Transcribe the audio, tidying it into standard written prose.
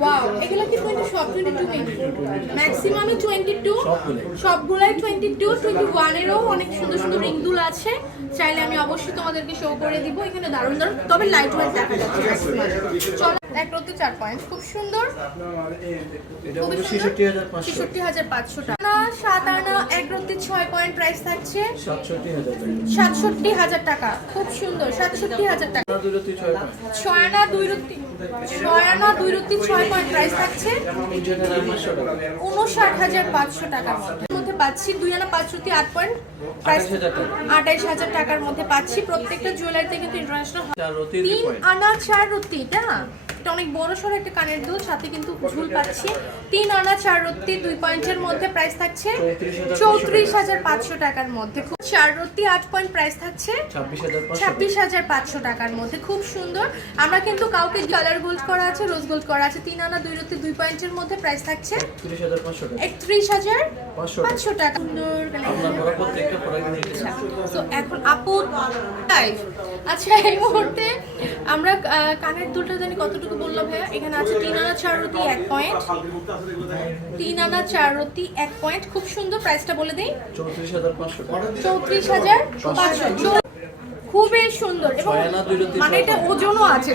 Wow, এগুলো কি 20 সব 22 নেই, ম্যাক্সিমামই 22, সবগুলাই 22, 21 এরও অনেক সুন্দর সুন্দর রিং দুল আছে। চাইলে আমি অবশ্যই তোমাদেরকে শো করে দিব। এখানে দারুণ দারুণ, তবে লাইট ওয়েট দেখা যাচ্ছে ম্যাক্সিমাম। চলো, এক রত্তি 4 পয়েন্ট, খুব সুন্দর, খুবই সুন্দর, 66,500 টাকা। 7 আনা এক রত্তি 6 পয়েন্ট, প্রাইস থাকছে 67,000 টাকা। খুব সুন্দর, 67,000 টাকা। 6 আনা 2 রত্তি 6 পয়েন্ট, প্রাইস থাকছে 59,500 টাকার মধ্যে পাচ্ছি। 2 আনা 5 রত্তি 8 পয়েন্ট, প্রাইস 28,000 টাকার মধ্যে পাচ্ছি। প্রত্যেকটা জুয়েলারিতে কিন্তু ইন্টারন্যাশনাল। 3 আনা 4 রত্তি, এটা অনেক বড় সড়ো একটা কানের দুল, সাথে কিন্তু ঝুল পাচ্ছি। 3 আনা 4 রত্তি 2 পয়েন্টের মধ্যে, প্রাইস থাকছে 34,500 টাকার মধ্যে। 4 রত্তি 8 পয়েন্ট, প্রাইস থাকছে 26,500 টাকার মধ্যে। খুব সুন্দর। আমরা কিন্তু কাউকে কালার গোল্ড করা আছে, রোজ গোল্ড করা আছে। 3 আনা 2 রত্তি 2 পয়েন্টের মধ্যে, প্রাইস থাকছে 31,500 টাকা। সুন্দর তো এখন আপু লাইভ। আচ্ছা, এই মুহূর্তে আমরা কানের দুলটা জানি কতটুকু বললাম ভাইয়া। এখানে আছে 3 আনা 4 রত্তি 1 পয়েন্ট, 3 আনা 4 রত্তি 1 পয়েন্ট। খুব সুন্দর, প্রাইসটা বলে দেই 34,500। খুবই সুন্দর এবং মানে এটা ওজনও আছে।